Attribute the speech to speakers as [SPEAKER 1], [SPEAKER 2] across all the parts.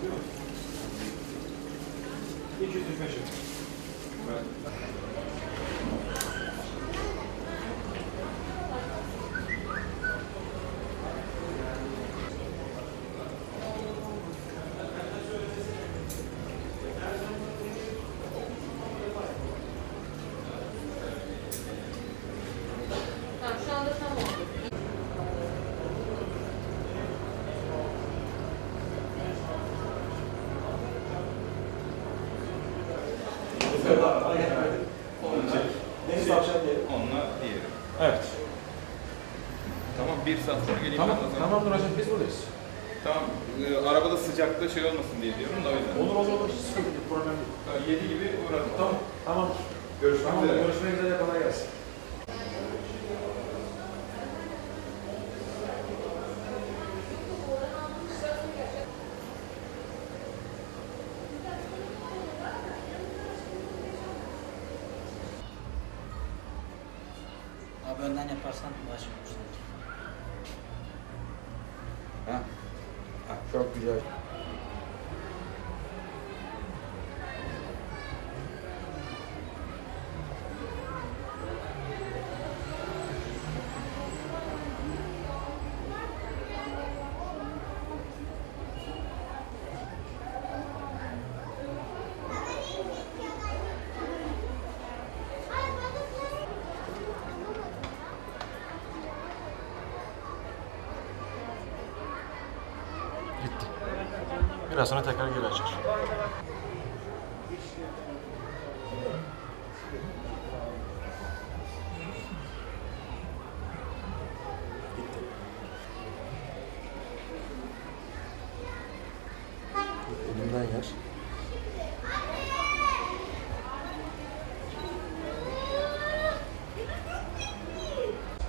[SPEAKER 1] Tamam
[SPEAKER 2] Onunla diyelim.
[SPEAKER 3] Evet.
[SPEAKER 2] Tamam bir saat sonra geleyim
[SPEAKER 3] Tamam,
[SPEAKER 2] ben o zaman.
[SPEAKER 3] tamamdır hocam biz buradayız.
[SPEAKER 2] Tamam. e, arabada sıcakta şey olmasın diye diyorum da o yüzden.
[SPEAKER 3] Olur olur olur. Hiç sıkıntı yok. Problem yok.
[SPEAKER 2] 7 gibi uğradım.
[SPEAKER 3] Tamam. Tamam.
[SPEAKER 2] Görüşmek
[SPEAKER 3] Tamam.
[SPEAKER 2] üzere.
[SPEAKER 3] Görüşmek üzere. Kolay gelsin.
[SPEAKER 4] Abi önden yaparsan başlıyoruz.
[SPEAKER 3] Ha. ha. Çok güzel. Biraz sonra tekrar geri açar. Elimden yer.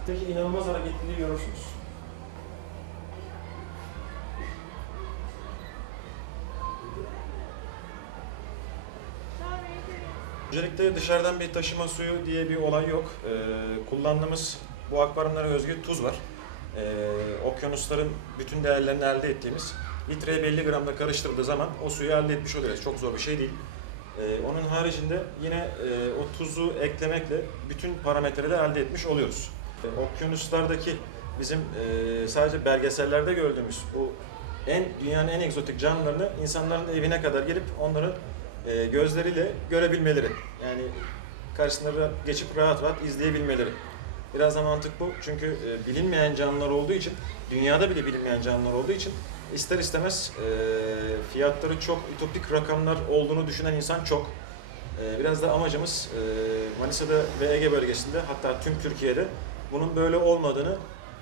[SPEAKER 3] Peki inanılmaz hareketliliği görürsünüz. Öncelikle dışarıdan bir taşıma suyu diye bir olay yok. Ee, kullandığımız bu akvaryumlara özgü tuz var. Ee, okyanusların bütün değerlerini elde ettiğimiz litreye belli gramda karıştırdığı zaman o suyu elde etmiş oluyoruz. Çok zor bir şey değil. Ee, onun haricinde yine e, o tuzu eklemekle bütün parametreleri elde etmiş oluyoruz. Ee, okyanuslardaki bizim e, sadece belgesellerde gördüğümüz bu en dünyanın en egzotik canlılarını insanların evine kadar gelip onları e, gözleriyle görebilmeleri. Yani karşısına ra- geçip rahat rahat izleyebilmeleri. Biraz da mantık bu. Çünkü e, bilinmeyen canlılar olduğu için, dünyada bile bilinmeyen canlılar olduğu için ister istemez e, fiyatları çok ütopik rakamlar olduğunu düşünen insan çok. E, biraz da amacımız e, Manisa'da ve Ege bölgesinde hatta tüm Türkiye'de bunun böyle olmadığını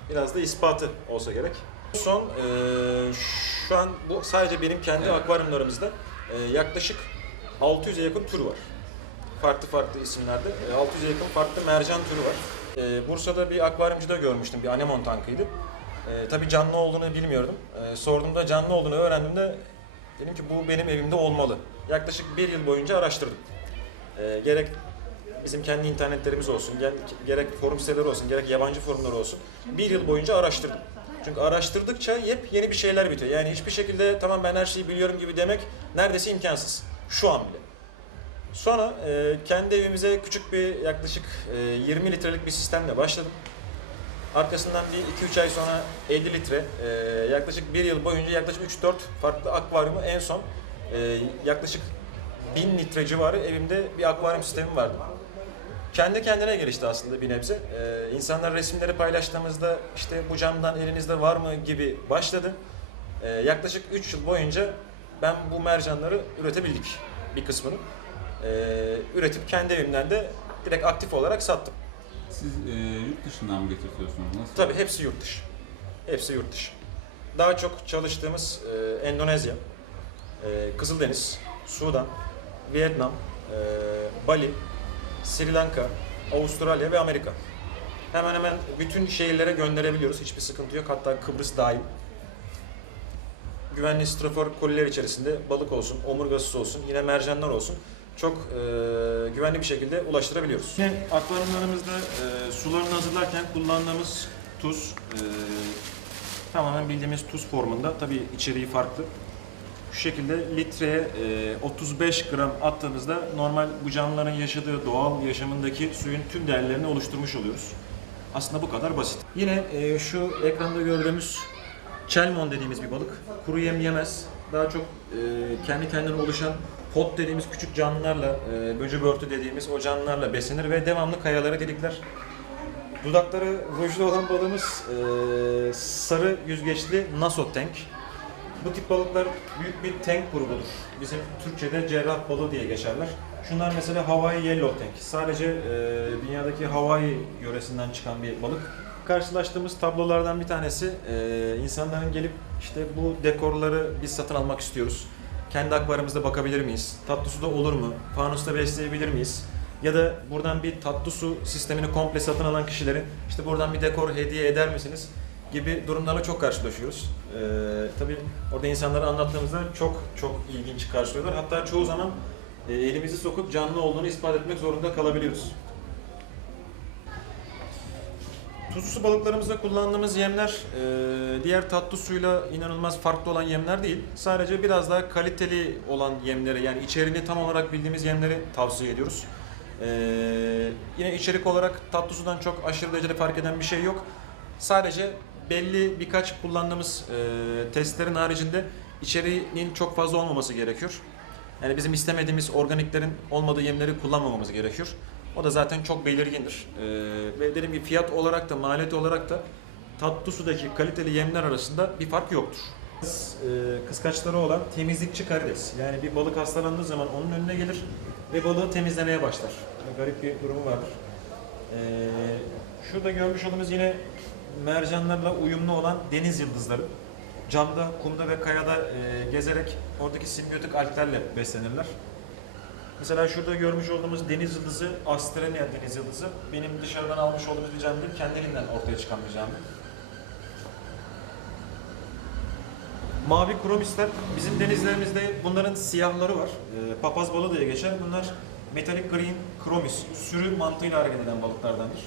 [SPEAKER 3] biraz da ispatı olsa gerek. Son e, şu an bu sadece benim kendi
[SPEAKER 2] Evet.
[SPEAKER 3] akvaryumlarımızda e, yaklaşık 600'e yakın tür var. Farklı farklı isimlerde. E, 600'e yakın farklı mercan türü var. E, Bursa'da bir akvaryumcuda görmüştüm. Bir anemon tankıydı. E, tabii canlı olduğunu bilmiyordum. E, sorduğumda canlı olduğunu öğrendiğimde dedim ki bu benim evimde olmalı. Yaklaşık bir yıl boyunca araştırdım. E, gerek bizim kendi internetlerimiz olsun, gerek forum siteleri olsun, gerek yabancı forumlar olsun. Bir yıl boyunca araştırdım. Çünkü araştırdıkça hep yeni bir şeyler bitiyor. Yani hiçbir şekilde tamam ben her şeyi biliyorum gibi demek neredeyse imkansız. Şu an bile. Sonra e, kendi evimize küçük bir yaklaşık e, 20 litrelik bir sistemle başladım. Arkasından bir 2-3 ay sonra 50 litre, e, yaklaşık bir yıl boyunca yaklaşık 3-4 farklı akvaryumu en son e, yaklaşık 1000 litre civarı evimde bir akvaryum sistemi vardı. Kendi kendine gelişti aslında bir nebze. Ee, insanlar resimleri paylaştığımızda işte bu camdan elinizde var mı gibi başladı. Ee, yaklaşık 3 yıl boyunca ben bu mercanları üretebildik bir kısmını. Ee, üretip kendi evimden de direkt aktif olarak sattım.
[SPEAKER 5] Siz e, yurt dışından mı getirtiyorsunuz? Nasıl?
[SPEAKER 3] Tabii hepsi yurt dışı. Hepsi yurt dışı. Daha çok çalıştığımız e, Endonezya, e, Kızıldeniz, Sudan, Vietnam, e, Bali, Sri Lanka, Avustralya ve Amerika. Hemen hemen bütün şehirlere gönderebiliyoruz. Hiçbir sıkıntı yok. Hatta Kıbrıs dahil. Güvenli strafor koliler içerisinde balık olsun, omurgasız olsun, yine mercanlar olsun çok e, güvenli bir şekilde ulaştırabiliyoruz. Yine akvaryumlarımızda e, sularını hazırlarken kullandığımız tuz e, tamamen bildiğimiz tuz formunda. Tabii içeriği farklı. Şu şekilde litreye e, 35 gram attığımızda normal bu canlıların yaşadığı doğal yaşamındaki suyun tüm değerlerini oluşturmuş oluyoruz. Aslında bu kadar basit. Yine e, şu ekranda gördüğümüz Chelmon dediğimiz bir balık. Kuru yem yemez. Daha çok e, kendi kendine oluşan pot dediğimiz küçük canlılarla, e, böcü börtü dediğimiz o canlılarla beslenir ve devamlı kayalara delikler. Dudakları rujlu olan balığımız e, sarı yüzgeçli Nassau tank. Bu tip balıklar büyük bir tank grubudur. Bizim Türkçe'de cerrah balığı diye geçerler. Şunlar mesela Hawaii Yellow Tank. Sadece e, dünyadaki Hawaii yöresinden çıkan bir balık. Karşılaştığımız tablolardan bir tanesi e, insanların gelip işte bu dekorları biz satın almak istiyoruz. Kendi akvaryumumuzda bakabilir miyiz? Tatlı suda olur mu? Fanusta besleyebilir miyiz? Ya da buradan bir tatlı su sistemini komple satın alan kişilerin işte buradan bir dekor hediye eder misiniz? gibi durumlarla çok karşılaşıyoruz. Ee, tabii orada insanlara anlattığımızda çok çok ilginç karşılıyorlar. Hatta çoğu zaman e, elimizi sokup canlı olduğunu ispat etmek zorunda kalabiliyoruz. Tuzlu balıklarımızda kullandığımız yemler e, diğer tatlı suyla inanılmaz farklı olan yemler değil. Sadece biraz daha kaliteli olan yemleri yani içeriğini tam olarak bildiğimiz yemleri tavsiye ediyoruz. E, yine içerik olarak tatlı sudan çok aşırı derecede fark eden bir şey yok. Sadece belli birkaç kullandığımız e, testlerin haricinde içeriğinin çok fazla olmaması gerekiyor. Yani bizim istemediğimiz organiklerin olmadığı yemleri kullanmamamız gerekiyor. O da zaten çok belirgindir. Ee, ve dediğim gibi fiyat olarak da maliyet olarak da tatlı sudaki kaliteli yemler arasında bir fark yoktur. Kız, e, kıskaçları olan temizlikçi karides. Yani bir balık hastalandığı zaman onun önüne gelir ve balığı temizlemeye başlar. Böyle garip bir durumu vardır. Ee, şurada görmüş olduğumuz yine mercanlarla uyumlu olan deniz yıldızları. Camda, kumda ve kayada e, gezerek oradaki simbiyotik alglerle beslenirler. Mesela şurada görmüş olduğumuz deniz yıldızı, Astrenia deniz yıldızı. Benim dışarıdan almış olduğumuz bir canlı değil, kendiliğinden ortaya çıkan bir canlı. Mavi kromisler, bizim denizlerimizde bunların siyahları var. Ee, papaz balığı diye geçer. Bunlar metalik green kromis, sürü mantığıyla hareket eden balıklardandır.